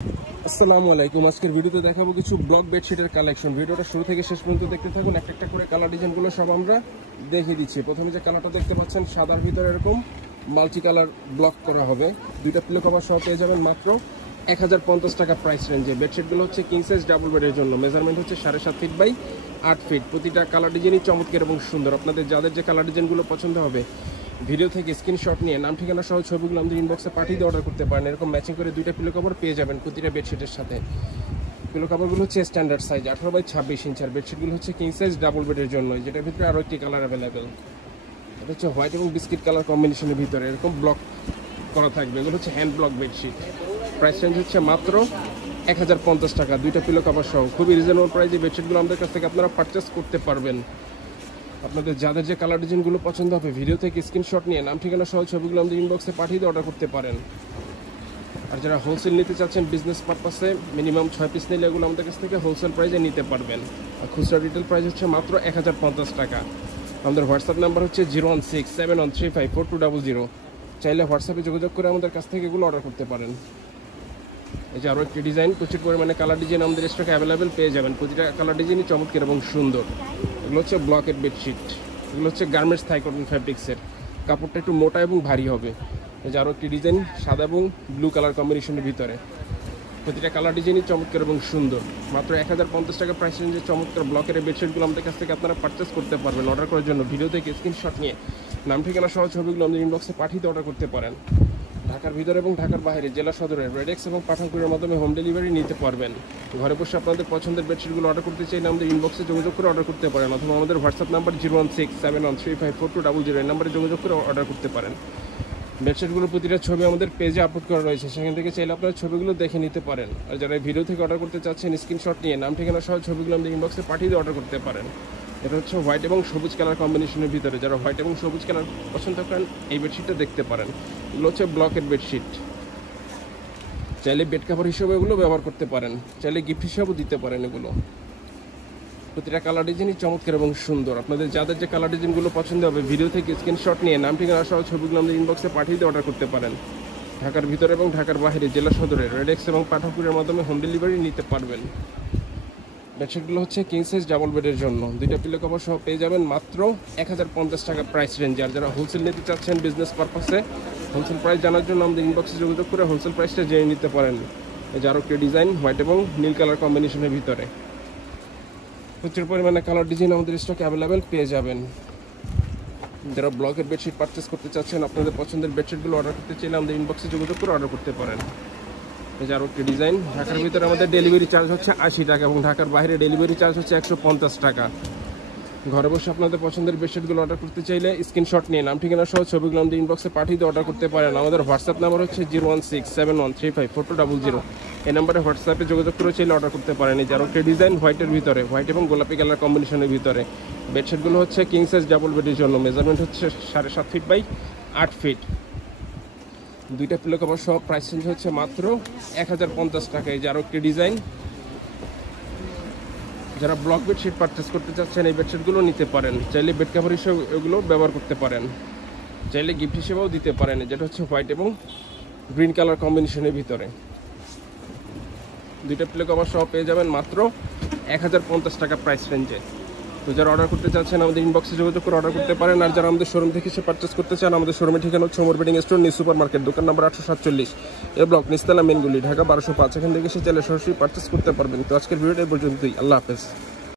আসসালামু আলাইকুম। আজকের ভিডিওতে দেখাবো কিছু ব্লক বেডশিটের কালেকশন। ভিডিওটা শুরু থেকে শেষ পর্যন্ত দেখতে থাকুন। একটা একটা করে কালার ডিজাইনগুলো সব আমরা দেখিয়ে দিচ্ছি। প্রথমে যে কালারটা দেখতে পাচ্ছেন সাদার ভিতরে এরকম মাল্টি কালার ব্লক করা হবে। দুইটা পিলো কভার সহ পেয়ে যাবেন মাত্র 1050 টাকা প্রাইস রেঞ্জে। বেডশিটগুলো হচ্ছে কিং সাইজ ডাবল বেডের জন্য। মেজারমেন্ট হচ্ছে 7.5 ফিট বাই 8 ফিট। প্রতিটা কালার ডিজাইনই চমৎকার এবং সুন্দর। আপনাদের যাদের যে কালার ডিজাইনগুলো পছন্দ হবে ভিডিও থেকে স্ক্রিনশট নিয়ে নাম ঠিকানা সহ ছবিগুলো আমাদের ইনবক্সে পাঠিয়ে দিয়ে অর্ডার করতে পারেন। এরকম ম্যাচিং করে দুইটা পিলো কভার পেয়ে যাবেন প্রতিটা বেডশিটের সাথে। পিলো কভারগুলো হচ্ছে স্ট্যান্ডার্ড সাইজ 18 বাই 26 ইঞ্চ। আর বেডশিটগুলো হচ্ছে কিং সাইজ ডাবল বেডের জন্য, যেটার ভিতরে আরও একটি কালার অ্যাভেলেবেল। এটা হচ্ছে হোয়াইট এবং বিস্কিট কালার কম্বিনেশনের ভিতরে এরকম ব্লক করা থাকবে। এগুলো হচ্ছে hand block bedsheet. Price range হচ্ছে মাত্র 1050 টাকা দুইটা পিলো কভার সহ। খুবই রিজনেবল প্রাইসে বেডশিটগুলো আমাদের কাছ থেকে আপনারা পারচেস করতে পারবেন। আপনাদের যাদের যে কালার ডিজাইনগুলো পছন্দ হবে ভিডিও থেকে স্ক্রিনশট নিয়ে নাম ঠিকানা সহ ছবিগুলো আমাদের ইনবক্সে পাঠিয়ে দিয়ে অর্ডার করতে পারেন। আর যারা হোলসেল নিতে চাচ্ছেন বিজনেস পারপাসে মিনিমাম 6 পিস নিলে এগুলো আমাদের কাছ থেকে হোলসেল প্রাইসে নিতে পারবেন। আর খুচরা রিটেল প্রাইস হচ্ছে মাত্র 1050 টাকা। আমাদের হোয়াটসঅ্যাপ নাম্বার হচ্ছে 01671354200। চাইলে হোয়াটসঅ্যাপে যোগাযোগ করে আমাদের কাছ থেকে এগুলো অর্ডার করতে পারেন। এই যে আরও একটি ডিজাইন, প্রচুর পরিমাণে কালার ডিজাইন আমাদের স্টকে অ্যাভেলেবেল পেয়ে যাবেন। প্রতিটা কালার ডিজাইনই চমৎকার এবং সুন্দর। এগুলো হচ্ছে ব্লকের বেডশিট। এগুলো হচ্ছে গার্মেন্টস থাই কটন ফ্যাব্রিক্সের। কাপড়টা একটু মোটা এবং ভারী হবে। এই যে আরও একটি ডিজাইন সাদা এবং ব্লু কালার কম্বিনেশনের ভিতরে। প্রতিটা কালার ডিজাইনই চমৎকার এবং সুন্দর। মাত্র 1050 টাকা প্রাইস রেঞ্জে চমৎকার ব্লকের বেডশিটগুলো আমাদের কাছ থেকে আপনারা পারচেস করতে পারবেন। অর্ডার করার জন্য ভিডিও থেকে স্ক্রিনশট নিয়ে নাম ঠিকানা সহ ছবিগুলো আমাদের ইনবক্সে পাঠিয়ে অর্ডার করতে পারেন। ঢাকার ভিতরে এবং ঢাকার বাইরে জেলা সদরের রেডেক্স এবং পাঠানপুরের মাধ্যমে হোম ডেলিভারি নিতে পারবেন। ঘরে বসে আপনাদের পছন্দের বেডশিটগুলো অর্ডার করতে চাইলে আমাদের ইনবক্সে যোগাযোগ করে অর্ডার করতে পারেন, অথবা আমাদের হোয়াটসঅ্যাপ নাম্বার 01671354200 এই নাম্বারে যোগাযোগ করে অর্ডার করতে পারেন। বেডশিটগুলোর প্রতিটা ছবি আমাদের পেজে আপলোড করা রয়েছে, সেখান থেকে চাইলে আপনারা ছবিগুলো দেখে নিতে পারেন। আর যারা ভিডিও থেকে অর্ডার করতে চাচ্ছেন স্ক্রিনশট নিয়ে নাম ঠিকানা সহ ছবিগুলো আমাদের ইনবক্সে পাঠিয়ে দিয়ে অর্ডার করতে পারেন। এটা হচ্ছে হোয়াইট এবং সবুজ কালার কম্বিনেশনের ভিতরে। যারা হোয়াইট এবং সবুজ কালার পছন্দ করেন এই বেডশিটটা দেখতে পারেন। এগুলো হচ্ছে ব্লকের বেডশিট। চাইলে বেড কাভার হিসেবে এগুলো ব্যবহার করতে পারেন, চাইলে গিফট হিসেবেও দিতে পারেন। এগুলো প্রতিটা কালার ডিজাইনই চমৎকার এবং সুন্দর। আপনাদের যাদের যে কালার ডিজাইনগুলো পছন্দ হবে ভিডিও থেকে স্ক্রিনশট নিয়ে নাম ঠিকানা সহ ছবিগুলো আমাদের ইনবক্সে পাঠিয়ে দিয়ে অর্ডার করতে পারেন। ঢাকার ভিতরে এবং ঢাকার বাইরে জেলা সদরে রেডেক্স এবং পাঠানপুরের মাধ্যমে হোম ডেলিভারি নিতে পারবেন। বেডশিটগুলো হচ্ছে কিং সাইজ ডাবল বেডের জন্য। দুইটা পিলো কভার সহ পেয়ে যাবেন মাত্র 1050 টাকা প্রাইস রেঞ্জে। আর যারা হোলসেল নিতে চাচ্ছেন বিজনেস পারপাসে হোলসেল প্রাইস জানার জন্য আমাদের ইনবক্সে যোগাযোগ করে হোলসেল প্রাইসটা জেনে নিতে পারেন। এই যে আরও একটি ডিজাইন হোয়াইট এবং নীল কালার কম্বিনেশনের ভিতরে। প্রচুর পরিমাণে কালার ডিজাইন আমাদের স্টকে অ্যাভেলেবেল পেয়ে যাবেন। যারা ব্লকের বেডশিট পারচেস করতে চাচ্ছেন আপনাদের পছন্দের বেডশিটগুলো অর্ডার করতে চাইলে আমাদের ইনবক্সে যোগাযোগ করে অর্ডার করতে পারেন। এই যে আরও একটি ডিজাইন। ঢাকার ভিতরে আমাদের ডেলিভারি চার্জ হচ্ছে 80 টাকা এবং ঢাকার বাইরে ডেলিভারি চার্জ হচ্ছে 150 টাকা। ঘরে বসে আপনাদের পছন্দের বেডশিটগুলো অর্ডার করতে চাইলে স্ক্রিনশট নিয়ে নাম ঠিকানা সহ ছবিগুলো আমাদের ইনবক্সে পাঠিয়ে অর্ডার করতে পারেন। আমাদের হোয়াটসঅ্যাপ নাম্বার হচ্ছে 01671354200। এই নাম্বারে হোয়াটসঅ্যাপে যোগাযোগ করে চাইলে অর্ডার করতে পারেন। এই যে আরও একটি ডিজাইন হোয়াইটের ভিতরে, হোয়াইট এবং গোলাপি কালার কম্বিনেশনের ভিতরে। বেডশিটগুলো হচ্ছে কিং সাইজ ডাবল বেডের জন্য। মেজারমেন্ট হচ্ছে 7.5 ফিট বাই 8 ফিট। দুইটা পিলো কভার সহ প্রাইস রেঞ্জ হচ্ছে মাত্র 1050 টাকা। এই যে আরও একটি ডিজাইন। যারা ব্লক বেডশিট পারচেস করতে চাচ্ছেন এই বেডশিটগুলো নিতে পারেন। চাইলে বেড কাভার হিসেবে এগুলো ব্যবহার করতে পারেন, চাইলে গিফট হিসেবেও দিতে পারেন। যেটা হচ্ছে হোয়াইট এবং গ্রিন কালার কম্বিনেশনের ভিতরে। দুইটা পিলো কভার সহ পেয়ে যাবেন মাত্র 1050 টাকা প্রাইস রেঞ্জে। তো যারা অর্ডার করতে চাচ্ছেন আমাদের ইনবক্সে যোগাযোগ করে অর্ডার করতে পারেন। আর যারা আমাদের শোরুম থেকে এসে পারচেস করতে চান আমাদের শোরুমের ঠিকানা হচ্ছে Omar bedding store, new super market, দোকান নাম্বার 847, এ ব্লক, নিস্তালা মেনগুলি, ঢাকা 1205। এখান থেকে এসে চাইলে সরাসরি পারচেস করতে পারবেন। তো আজকের ভিডিওটা এই পর্যন্তই। আল্লাহ হাফেজ।